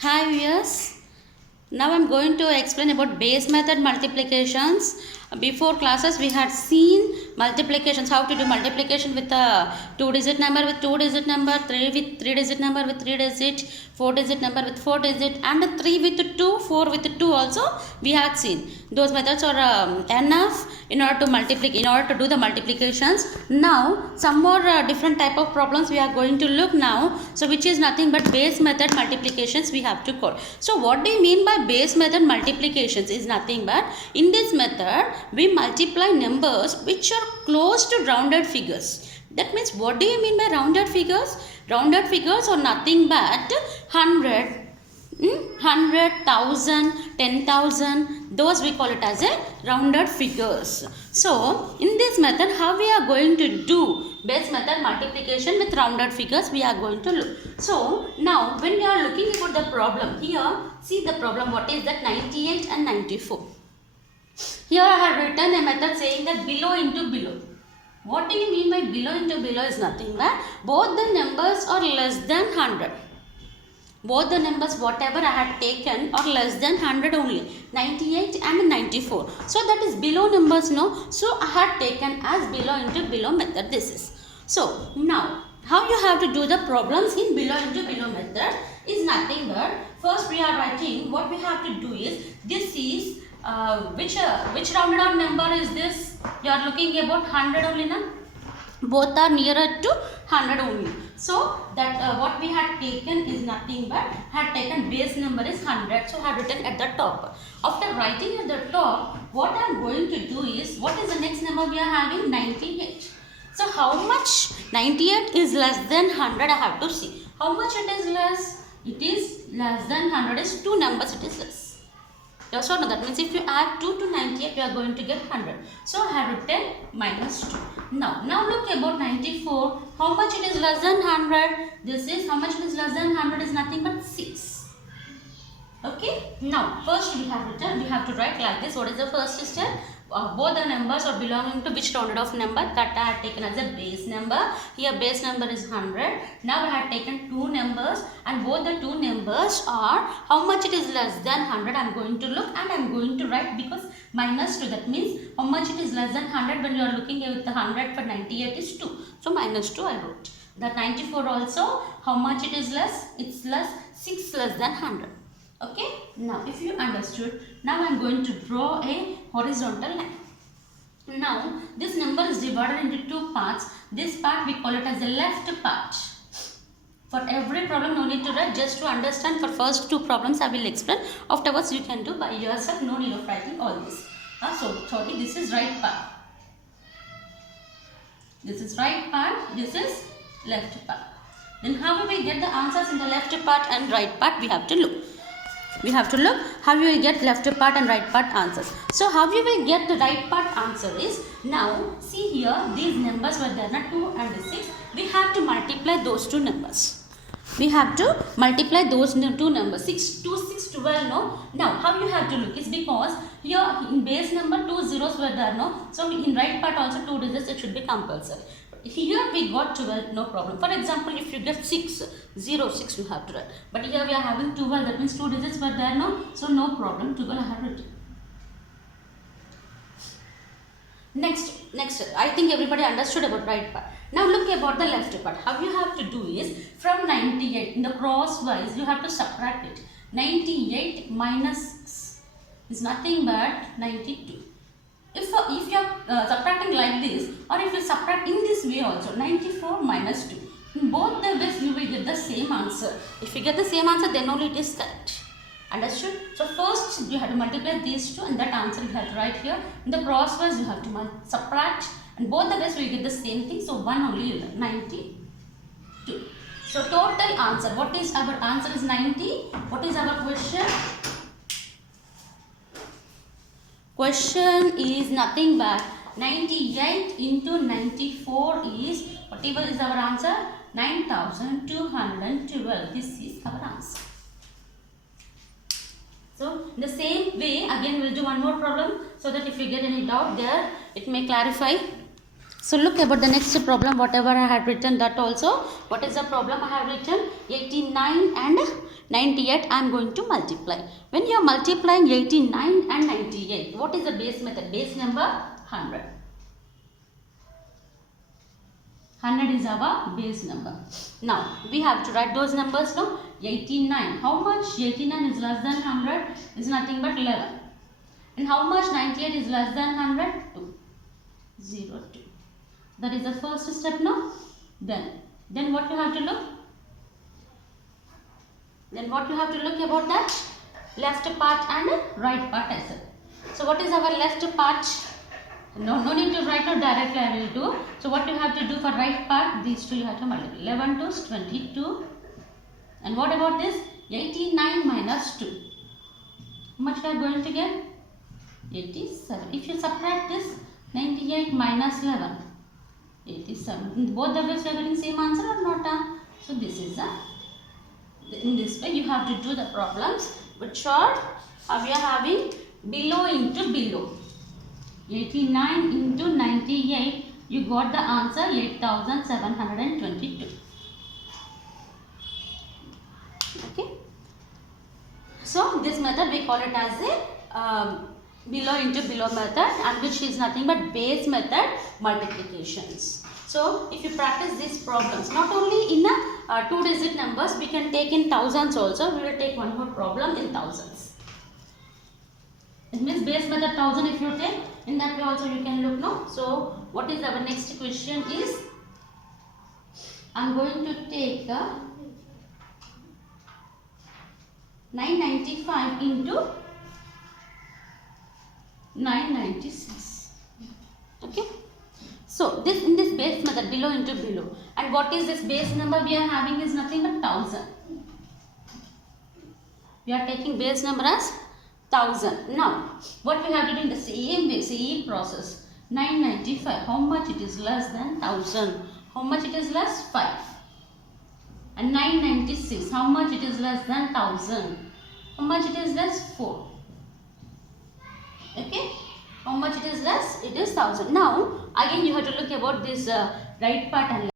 Hi viewers. Now I am going to explain about base method multiplications. Before classes we had seen multiplications, how to do multiplication with a 2-digit number with 2-digit number, 3 with 3-digit number with 3-digit, 4-digit number with 4-digit, and 3 with 2, 4 with 2 also we had seen. Those methods are enough in order to do the multiplications. Now some more different type of problems we are going to look now. So which is nothing but base method multiplications we have to call. So what do you mean by base method multiplications? Is nothing but in this method we multiply numbers which are close to rounded figures. That means what do you mean by rounded figures? Rounded figures are nothing but 100, 100,000, 10,000, those we call it as a rounded figures. So in this method how we are going to do base method multiplication with rounded figures we are going to look. So now when we are looking about the problem here, see the problem, what is that? 98 and 94. Here I have written a method saying that below into below. What do you mean by below into below? Is nothing but both the numbers are less than 100. Both the numbers whatever I had taken are less than 100 only, 98 and 94. So that is below numbers, no? So I had taken as below into below method. This is. So now how you have to do the problems in below into below method is nothing but first we are writing, what we have to do is, this is which rounded off number is this? You are looking about 100 only, na? Both are nearer to 100 only. So that what we had taken is nothing but had taken base number is 100. So I have written at the top. After writing at the top, what I am going to do is, what is the next number we are having? 98. So how much 98 is less than 100? I have to see. How much it is less? It is less than 100 is 2 numbers it is less. Yes or no? That means if you add 2 to 98, you are going to get 100. So I have written minus 2. Now look about 94. How much it is less than 100? This is how much it is less than 100 is nothing but 6. Okay. Now first we have to write like this. What is the first step? Both the numbers are belonging to which rounded off number? That I have taken as a base number. Here base number is 100. Now I have taken two numbers and both the two numbers are how much it is less than 100. I am going to look and I am going to write because minus 2. That means how much it is less than 100 when you are looking with the 100 for 98 is 2. So minus 2 I wrote. That 94 also how much it is less? It's less 6 less than 100. Okay, now if you understood, now I am going to draw a horizontal line. Now this number is divided into two parts. This part we call it as the left part. For every problem no need to write, just to understand. For first two problems I will explain. Afterwards you can do by yourself, no need of writing all this. So sorry, this is right part. This is right part, this is left part. Then how will we get the answers in the left part and right part? We have to look. We have to look how you will get left part and right part answers. So how you will get the right part answer is, now see here these numbers were there, 2 and 6. We have to multiply those two numbers. We have to multiply those two numbers. 6, 2, 6, 12, no. Now how you have to look is because here in base number 2 zeros were there, no. So in right part also 2 digits it should be compulsory. Here we got 12, no problem. For example, if you get 6, 0, 6 you have to write. But here we are having 12, that means 2 digits were there, no? So no problem, 12 I have written. Next, I think everybody understood about right part. Now look about the left part. How you have to do is, from 98, in the crosswise, you have to subtract it. 98 minus 6 is nothing but 92. If you are subtracting like this, or if you subtract in this way also, 94 minus 2. In both the ways you will get the same answer. If you get the same answer, then only it is correct. Understood? So first you have to multiply these two and that answer you have to write here. In the crosswise you have to subtract, and both the ways we get the same thing. So one only you learn, 92. So total answer, what is our answer is 90. What is our question? Question is nothing but 98 into 94 is, whatever is our answer? 9212. This is our answer. So in the same way again we will do one more problem so that if you get any doubt there it may clarify. So look about the next problem, whatever I have written that also. What is the problem I have written? 89 and 98 I am going to multiply. When you are multiplying 89 and 98, what is the base method? Base number 100. 100 is our base number. Now we have to write those numbers now. 89. How much 89 is less than 100? Is nothing but 11. And how much 98 is less than 100? 2. 0, 2. That is the first step now. Then what you have to look? Then what you have to look about that? Left part and right part as well. So what is our left part? No need to write out directly, I will do. So what you have to do for right part? These two you have to multiply. 11 to 22. And what about this? 89 minus 2. How much we are going to get? 87. If you subtract this, 98 minus 11. 87. Both the ways we are getting same answer or not? So this is in this way you have to do the problems. But short, we are having below into below. 89 into 98, you got the answer 8722. Okay. So this method we call it as a below into below method, and which is nothing but base method multiplications. So if you practice these problems, not only in a 2-digit numbers, we can take in thousands also. We will take one more problem in thousands. It means base method 1000 if you take, in that way also you can look now. So what is our next question is, I am going to take 995 into 996. Okay. So this in this base method below into below, and what is this base number we are having is nothing but 1000. We are taking base number as 1000. Now what we have to do in the same way, same process. 995, how much it is less than 1000? How much it is less? 5. And 996, how much it is less than 1000? How much it is less? 4. Okay. How much it is less? It is 1000. Now again you have to look about this right part and